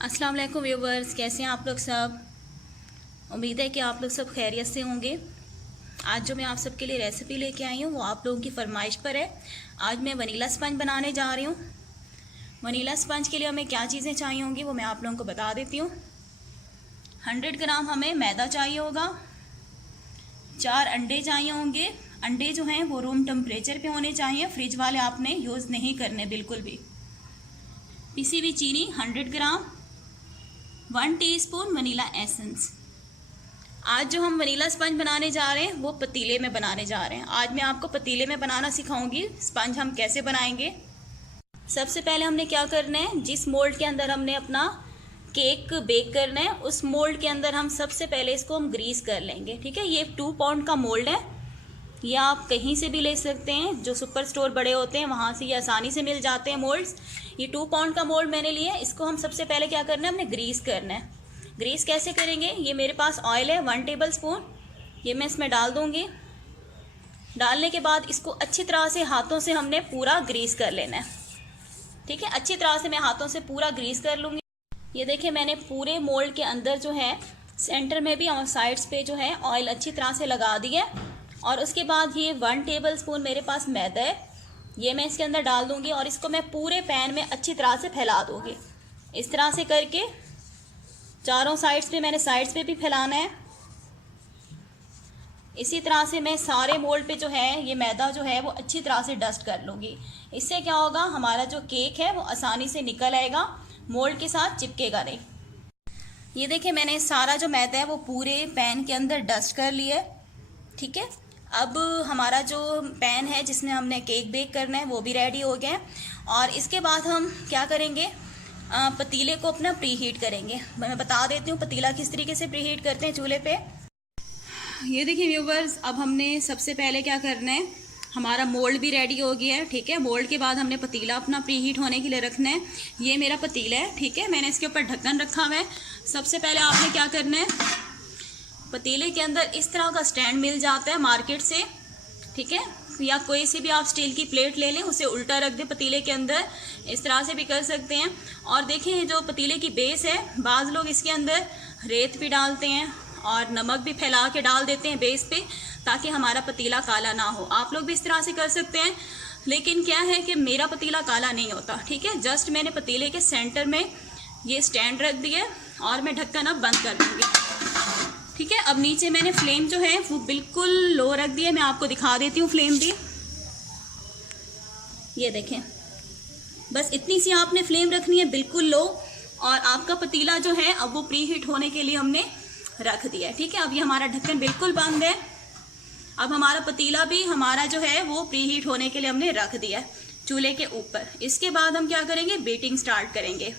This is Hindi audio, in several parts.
अस्सलाम वालेकुम व्यूवर्स, कैसे हैं आप लोग सब। उम्मीद है कि आप लोग सब खैरियत से होंगे। आज जो मैं आप सबके लिए रेसिपी लेके आई हूँ वो आप लोगों की फरमाइश पर है। आज मैं वनीला स्पंज बनाने जा रही हूँ। वनीला स्पंज के लिए हमें क्या चीज़ें चाहिए होंगी वो मैं आप लोगों को बता देती हूँ। 100 ग्राम हमें मैदा चाहिए होगा। 4 अंडे चाहिए होंगे। अंडे जो हैं वो रूम टेम्परेचर पे होने चाहिए, फ्रिज वाले आपने यूज़ नहीं करने बिल्कुल भी। पिसी हुई चीनी 100 ग्राम। 1 टीस्पून वनीला एसेंस। आज जो हम वनीला स्पंज बनाने जा रहे हैं वो पतीले में बनाने जा रहे हैं। आज मैं आपको पतीले में बनाना सिखाऊंगी। स्पंज हम कैसे बनाएंगे। सबसे पहले हमने क्या करना है, जिस मोल्ड के अंदर हमने अपना केक बेक करना है उस मोल्ड के अंदर हम सबसे पहले इसको हम ग्रीस कर लेंगे। ठीक है, ये 2 पाउंड का मोल्ड है। ये आप कहीं से भी ले सकते हैं, जो सुपर स्टोर बड़े होते हैं वहाँ से ये आसानी से मिल जाते हैं मोल्ड्स। ये 2 पाउंड का मोल्ड मैंने लिया है। इसको हम सबसे पहले क्या करना है, हमने ग्रीस करना है। ग्रीस कैसे करेंगे, ये मेरे पास ऑयल है 1 टेबल स्पून, ये मैं इसमें डाल दूँगी। डालने के बाद इसको अच्छी तरह से हाथों से हमने पूरा ग्रीस कर लेना है। ठीक है, अच्छी तरह से मैं हाथों से पूरा ग्रीस कर लूँगी। ये देखिए मैंने पूरे मोल्ड के अंदर जो है सेंटर में भी और साइड्स पे जो है ऑयल अच्छी तरह से लगा दी है। और उसके बाद ये 1 टेबल स्पून मेरे पास मैदा है, ये मैं इसके अंदर डाल दूँगी और इसको मैं पूरे पैन में अच्छी तरह से फैला दूँगी। इस तरह से करके चारों साइड्स पे, मैंने साइड्स पे भी फैलाना है। इसी तरह से मैं सारे मोल्ड पे जो है ये मैदा जो है वो अच्छी तरह से डस्ट कर लूँगी। इससे क्या होगा, हमारा जो केक है वो आसानी से निकल आएगा, मोल्ड के साथ चिपकेगा नहीं। ये देखिए मैंने सारा जो मैदा है वो पूरे पैन के अंदर डस्ट कर लिया है। ठीक है, अब हमारा जो पैन है जिसमें हमने केक बेक करना है वो भी रेडी हो गया है। और इसके बाद हम क्या करेंगे, पतीले को अपना प्री हीट करेंगे। मैं बता देती हूँ पतीला किस तरीके से प्री हीट करते हैं चूल्हे पे। ये देखिए व्यूवर्स, अब हमने सबसे पहले क्या करना है, हमारा मोल्ड भी रेडी हो गया है। ठीक है, मोल्ड के बाद हमने पतीला अपना प्री हीट होने के लिए रखना है। ये मेरा पतीला है। ठीक है, मैंने इसके ऊपर ढक्कन रखा हुआ है। सबसे पहले आपने क्या करना है, पतीले के अंदर इस तरह का स्टैंड मिल जाता है मार्केट से। ठीक है, या कोई सी भी आप स्टील की प्लेट ले लें, उसे उल्टा रख दें पतीले के अंदर, इस तरह से भी कर सकते हैं। और देखिए जो पतीले की बेस है, बाज़ लोग इसके अंदर रेत भी डालते हैं और नमक भी फैला के डाल देते हैं बेस पे, ताकि हमारा पतीला काला ना हो। आप लोग भी इस तरह से कर सकते हैं, लेकिन क्या है कि मेरा पतीला काला नहीं होता। ठीक है, जस्ट मैंने पतीले के सेंटर में ये स्टैंड रख दिया और मैं ढक्कन अब बंद कर दूँगी। ठीक है, अब नीचे मैंने फ्लेम जो है वो बिल्कुल लो रख दिया। मैं आपको दिखा देती हूँ फ्लेम भी। ये देखें, बस इतनी सी आपने फ्लेम रखनी है, बिल्कुल लो। और आपका पतीला जो है अब वो प्री हीट होने के लिए हमने रख दिया है। ठीक है, अब ये हमारा ढक्कन बिल्कुल बंद है। अब हमारा पतीला भी हमारा जो है वो प्री हीट होने के लिए हमने रख दिया है चूल्हे के ऊपर। इसके बाद हम क्या करेंगे, बीटिंग स्टार्ट करेंगे।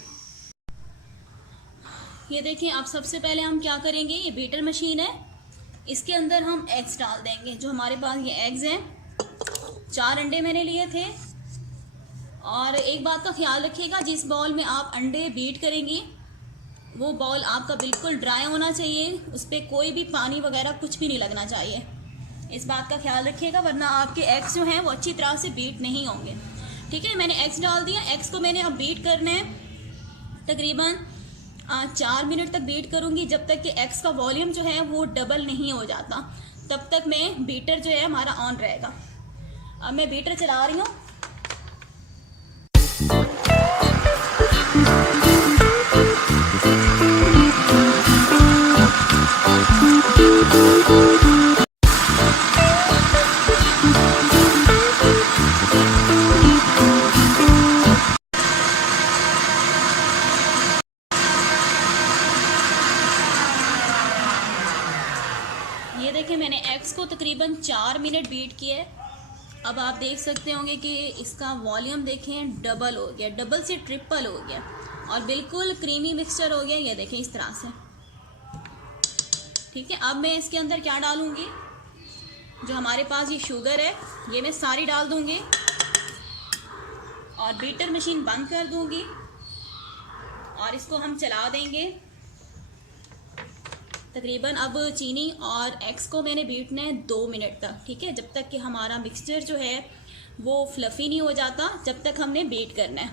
ये देखिए, अब सबसे पहले हम क्या करेंगे, ये बीटर मशीन है, इसके अंदर हम एग्स डाल देंगे। जो हमारे पास ये एग्स हैं, 4 अंडे मैंने लिए थे। और एक बात का ख्याल रखिएगा, जिस बाउल में आप अंडे बीट करेंगी वो बाउल आपका बिल्कुल ड्राई होना चाहिए, उस पर कोई भी पानी वगैरह कुछ भी नहीं लगना चाहिए। इस बात का ख्याल रखिएगा, वरना आपके एग्स जो हैं वो अच्छी तरह से बीट नहीं होंगे। ठीक है, मैंने एग्स डाल दिया। एग्स को मैंने अब बीट करना है, तकरीबन 4 मिनट तक बीट करूंगी, जब तक कि एग्स का वॉल्यूम जो है वो डबल नहीं हो जाता। तब तक मैं बीटर जो है हमारा ऑन रहेगा। अब मैं बीटर चला रही हूँ। ये देखिए मैंने एग्स को तकरीबन 4 मिनट बीट किया है। अब आप देख सकते होंगे कि इसका वॉल्यूम देखें डबल हो गया, डबल से ट्रिपल हो गया और बिल्कुल क्रीमी मिक्सचर हो गया। ये देखें इस तरह से। ठीक है, अब मैं इसके अंदर क्या डालूंगी, जो हमारे पास ये शुगर है ये मैं सारी डाल दूंगी और बीटर मशीन बंद कर दूंगी और इसको हम चला देंगे। तकरीबन अब चीनी और एग्स को मैंने बीटना है 2 मिनट तक। ठीक है, जब तक कि हमारा मिक्सचर जो है वो फ्लफ़ी नहीं हो जाता, जब तक हमने बीट करना है।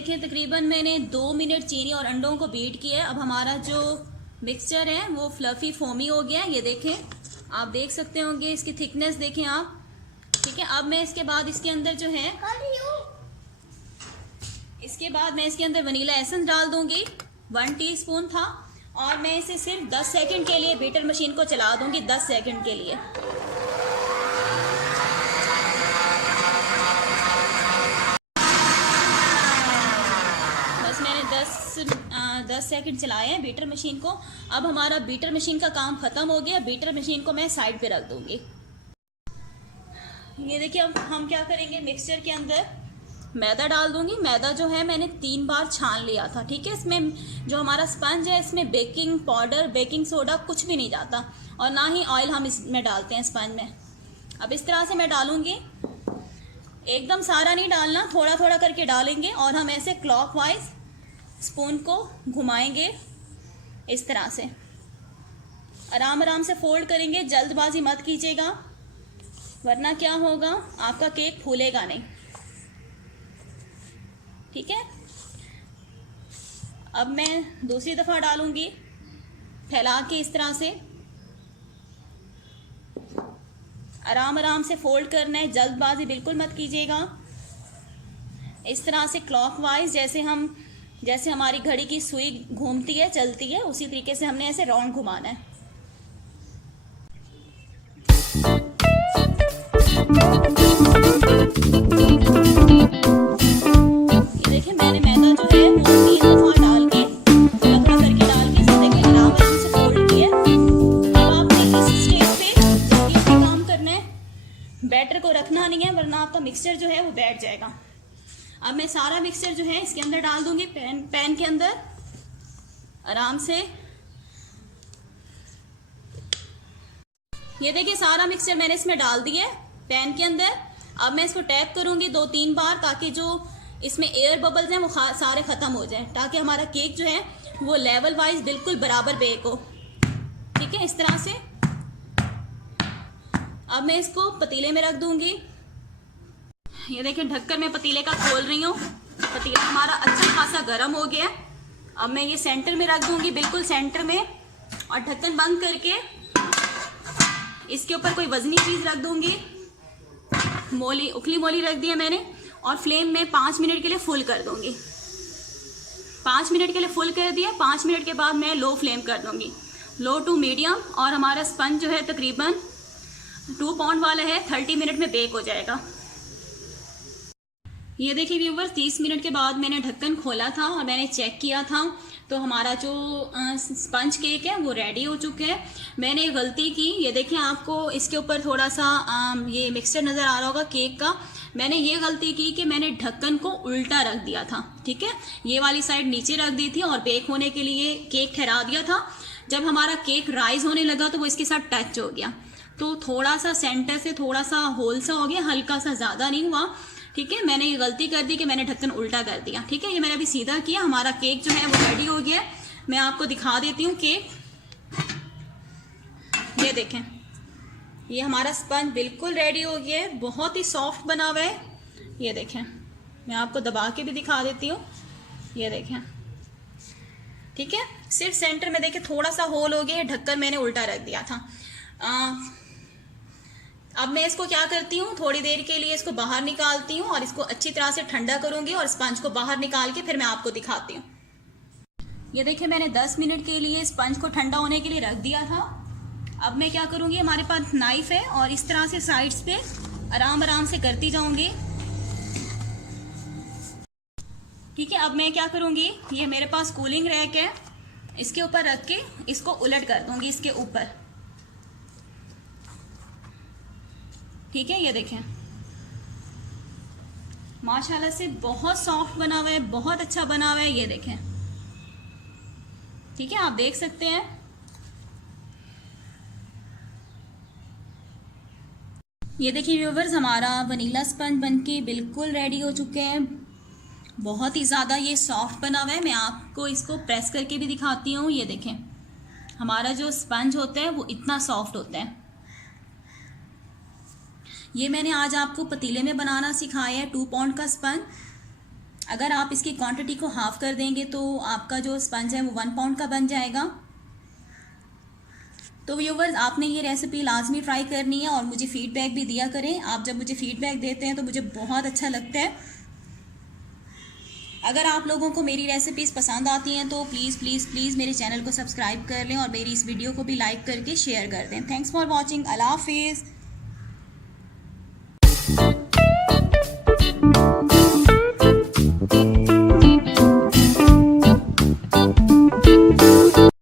देखें तकरीबन मैंने 2 मिनट चीनी और अंडों को बीट किया है। अब हमारा जो मिक्सचर है वो फ्लफ़ी फोमी हो गया है। ये देखें, आप देख सकते होंगे इसकी थिकनेस देखें आप। ठीक है, अब मैं इसके बाद इसके अंदर जो है इसके अंदर वनीला एसेंस डाल दूंगी। 1 टीस्पून था और मैं इसे सिर्फ 10 सेकंड के लिए बीटर मशीन को चला दूंगी, 10 सेकंड के लिए। बस मैंने 10 सेकंड चलाए हैं बीटर मशीन को। अब हमारा बीटर मशीन का काम ख़त्म हो गया। बीटर मशीन को मैं साइड पे रख दूंगी। ये देखिए, अब हम क्या करेंगे, मिक्सचर के अंदर मैदा डाल दूंगी। मैदा जो है मैंने 3 बार छान लिया था। ठीक है, इसमें जो हमारा स्पंज है इसमें बेकिंग पाउडर, बेकिंग सोडा कुछ भी नहीं जाता और ना ही ऑयल हम इसमें डालते हैं स्पंज में। अब इस तरह से मैं डालूंगी, एकदम सारा नहीं डालना, थोड़ा थोड़ा करके डालेंगे और हम ऐसे क्लॉकवाइज स्पून को घुमाएंगे इस तरह से। आराम आराम से फोल्ड करेंगे, जल्दबाजी मत कीजिएगा वरना क्या होगा, आपका केक फूलेगा नहीं। ठीक है, अब मैं दूसरी दफ़ा डालूंगी फैला के इस तरह से। आराम आराम से फोल्ड करना है, जल्दबाजी बिल्कुल मत कीजिएगा। इस तरह से क्लॉकवाइज जैसे हमारी घड़ी की सुई घूमती है, चलती है, उसी तरीके से हमने ऐसे राउंड घुमाना है। ये देखिए, मैंने मैदा जो है वो 3 दफ़ा डाल के इसे देखिए आराम से फोल्ड किया। अब आपने इस स्टेज पे ये काम करना है, बैटर को रखना नहीं है वरना आपका मिक्सचर जो है वो बैठ जाएगा। अब मैं सारा मिक्सचर जो है इसके अंदर डाल दूंगी, पैन के अंदर आराम से। ये देखिए, सारा मिक्सचर मैंने इसमें डाल दिया है पैन के अंदर। अब मैं इसको टैप करूंगी 2-3 बार ताकि जो इसमें एयर बबल्स हैं वो सारे ख़त्म हो जाएं, ताकि हमारा केक जो है वो लेवल वाइज बिल्कुल बराबर बेक हो। ठीक है, इस तरह से। अब मैं इसको पतीले में रख दूंगी। ये देखिए, ढक्कन मैं पतीले का खोल रही हूँ। पतीला हमारा अच्छा खासा गर्म हो गया। अब मैं ये सेंटर में रख दूंगी, बिल्कुल सेंटर में, और ढक्कन बंद करके इसके ऊपर कोई वजनी चीज़ रख दूंगी। उखली मोली रख दी है मैंने और फ्लेम में 5 मिनट के लिए फुल कर दूंगी। 5 मिनट के लिए फुल कर दिया। 5 मिनट के बाद मैं लो फ्लेम कर दूंगी, लो टू मीडियम, और हमारा स्पंज जो है तकरीबन 2 पाउंड वाला है, 30 मिनट में बेक हो जाएगा। ये देखिए व्यूवर्स, 30 मिनट के बाद मैंने ढक्कन खोला था और मैंने चेक किया था तो हमारा जो स्पंज केक है वो रेडी हो चुका है। मैंने गलती की, ये देखिए आपको इसके ऊपर थोड़ा सा ये मिक्सचर नज़र आ रहा होगा केक का। मैंने ये गलती की कि मैंने ढक्कन को उल्टा रख दिया था। ठीक है, ये वाली साइड नीचे रख दी थी और बेक होने के लिए केक ठहरा दिया था। जब हमारा केक राइज होने लगा तो वो इसके साथ टच हो गया, तो थोड़ा सा सेंटर से थोड़ा सा होल सा हो गया, हल्का सा, ज़्यादा नहीं हुआ। ठीक है, मैंने ये गलती कर दी कि मैंने ढक्कन उल्टा कर दिया। ठीक है, ये मैंने अभी सीधा किया। हमारा केक जो है वो रेडी हो गया। मैं आपको दिखा देती हूँ केक। ये देखें, ये हमारा स्पंज बिल्कुल रेडी हो गया है, बहुत ही सॉफ्ट बना हुआ है। ये देखें, मैं आपको दबा के भी दिखा देती हूँ। ये देखें, ठीक है, सिर्फ सेंटर में देखें थोड़ा सा होल हो गया है, ढक्कन मैंने उल्टा रख दिया था। अब मैं इसको क्या करती हूँ, थोड़ी देर के लिए इसको बाहर निकालती हूँ और इसको अच्छी तरह से ठंडा करूँगी और स्पंज को बाहर निकाल के फिर मैं आपको दिखाती हूँ। ये देखिए, मैंने 10 मिनट के लिए स्पंज को ठंडा होने के लिए रख दिया था। अब मैं क्या करूँगी, हमारे पास नाइफ है और इस तरह से साइड्स पे आराम आराम से करती जाऊँगी। ठीक है, अब मैं क्या करूँगी, ये मेरे पास कूलिंग रैक है, इसके ऊपर रख के इसको उलट कर दूँगी इसके ऊपर। ठीक है, ये देखें माशाल्लाह से बहुत सॉफ्ट बना हुआ है, बहुत अच्छा बना हुआ है। ये देखें, ठीक है, आप देख सकते हैं। ये देखिए व्यूवर्स, हमारा वनीला स्पंज बनके बिल्कुल रेडी हो चुके हैं। बहुत ही ज़्यादा ये सॉफ्ट बना हुआ है। मैं आपको इसको प्रेस करके भी दिखाती हूँ। ये देखें, हमारा जो स्पंज होता है वो इतना सॉफ्ट होता है। ये मैंने आज आपको पतीले में बनाना सिखाया है, 2 पाउंड का स्पंज। अगर आप इसकी क्वांटिटी को हाफ़ कर देंगे तो आपका जो स्पंज है वो 1 पाउंड का बन जाएगा। तो व्यूवर्स, आपने ये रेसिपी लाजमी ट्राई करनी है और मुझे फ़ीडबैक भी दिया करें। आप जब मुझे फ़ीडबैक देते हैं तो मुझे बहुत अच्छा लगता है। अगर आप लोगों को मेरी रेसिपीज़ पसंद आती हैं तो प्लीज़ प्लीज़ प्लीज़ मेरे चैनल को सब्सक्राइब कर लें और मेरी इस वीडियो को भी लाइक करके शेयर कर दें। Thanks for watching. अल्लाह हाफिज़।